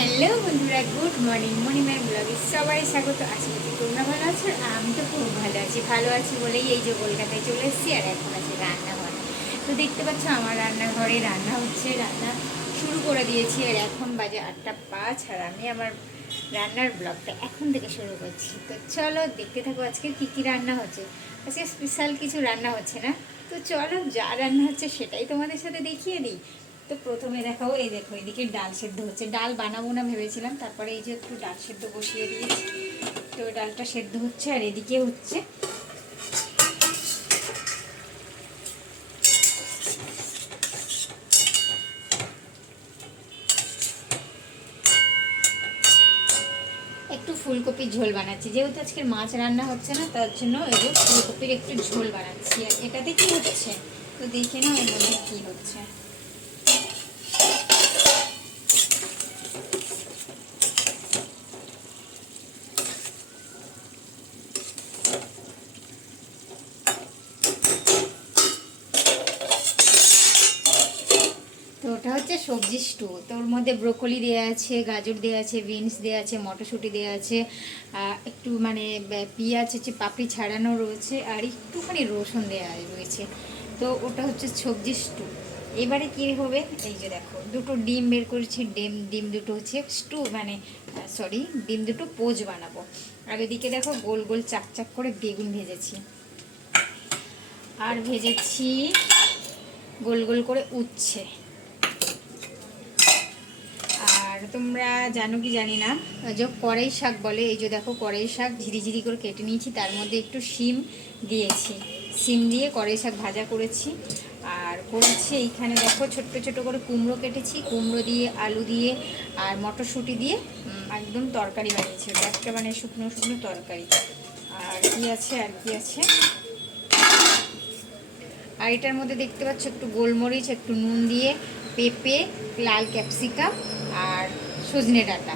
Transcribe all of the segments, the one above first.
Hello বন্ধুরা, good morning. মর্নিংয়ের ব্লগে সবাই স্বাগত। আশা করছি তোমরা ভালো আছো আর আমি তো খুব ভালো আছি। ভালো আছি বলেই এই যে কলকাতায় চলে এসেছি আর এখন আছে রান্নাঘর। তো দেখতে পাচ্ছ আমার রান্নাঘরে রান্না হচ্ছে, রান্না শুরু করে দিয়েছি আর এখন বাজে আটটা পাঁচ আর আমি আমার রান্নার ব্লগটা এখন থেকে শুরু করছি। তো চলো দেখতে থাকো আজকে কী কী রান্না হচ্ছে। আজকে স্পেশাল কিছু রান্না হচ্ছে না। তো চলো যা রান্না হচ্ছে সেটাই তোমাদের সাথে দেখিয়ে দিই। তো প্রথমে দেখাও এই দেখো, এদিকে ডাল সেদ্ধ হচ্ছে। ডাল বানাবো না ভেবেছিলাম, তারপরে এই যে একটু ডাল সেদ্ধ বসিয়ে দিয়েছি। তো ডালটা সেদ্ধ হচ্ছে আর এদিকে হচ্ছে। ফুলকপির ঝোল বানাচ্ছি। যেহেতু আজকে মাছ রান্না হচ্ছে না, তার জন্য এই ফুলকপির একটু ঝোল বানাচ্ছি। আর এটাতে কি হচ্ছে? তো দেখে নাও এর মধ্যে কী হচ্ছে। ওটা হচ্ছে সবজি স্টু তো ওর মধ্যে ব্রোকলি দেওয়া আছে, গাজর দেওয়া আছে বিনস দেওয়া আছে, মটরশুঁটি দেওয়া আছে একটু মানে পেঁয়াজ হচ্ছে পাপড়ি ছাড়ানো রয়েছে, আর একটুখানি রসুন দেওয়া রয়েছে। তো ওটা হচ্ছে সবজি স্টু এবারে কী হবে? এই যে দেখো, দুটো ডিম বের করেছি, ডিম ডিম দুটো হচ্ছে স্টু মানে সরি ডিম দুটো পোজ বানাবো। আর এদিকে দেখো গোল গোল চাক চাক করে বেগুন ভেজেছি। আর ভেজেছি গোল গোল করে উচ্ছে। তোমরা জানো কি জানি না? যে কড়াই শাক বলে, এই যে দেখো কড়াই শাক ঝিরিঝিরি করে কেটে নিয়েছি, তার মধ্যে একটু শিম দিয়েছি। শিম দিয়ে কড়াই শাক ভাজা করেছি। আর করেছি এইখানে দেখো ছোট্ট ছোট করে কুমড়ো কেটেছি, কুমড়ো দিয়ে, আলু দিয়ে আর মটরশুঁটি দিয়ে একদম তরকারি বানিয়েছি। একটা মানে শুকনো শুকনো তরকারি। আর কি আছে, আর কি আছে? আর এটার মধ্যে দেখতে পাচ্ছ একটু গোলমরিচ, একটু নুন দিয়ে পেঁপে, লাল ক্যাপসিকাম আর সজনে ডাটা।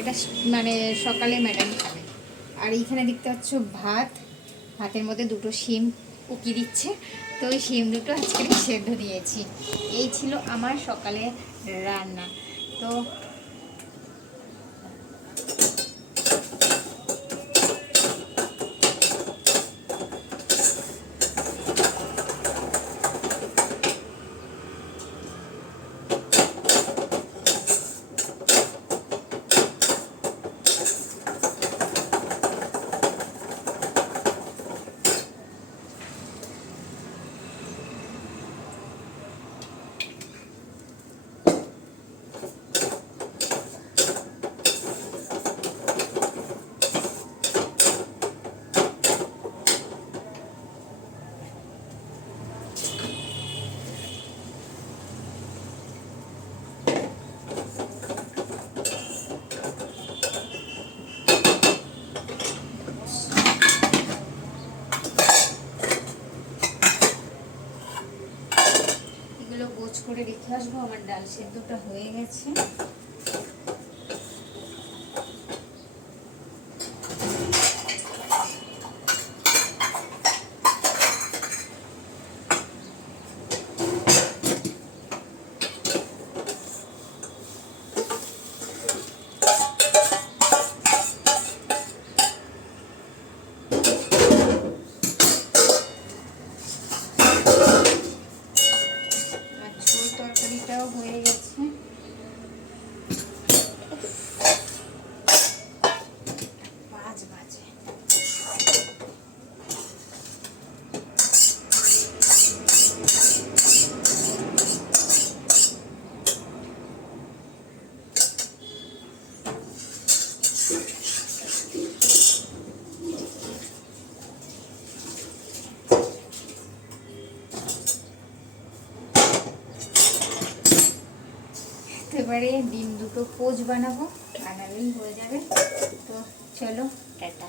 এটা মানে সকালে ম্যাডাম খাবে। আর এইখানে দেখতে পাচ্ছ ভাত। ভাতের মধ্যে দুটো শিম উকি দিচ্ছে। তো ওই শিম দুটো আজকে সেদ্ধ দিয়েছি। এই ছিল আমার সকালে রান্না। তো এগুলো গোছ করে রেখে আসব আমার ডাল সেদ্ধটা হয়ে গেছে আর ঝোল তরকারিটাও হয়ে গেছে পাঁচ বাজে তো এবারে ডিম দুটো পোচ বানাবো বানালেই হয়ে যাবে। তো চলো টাটা।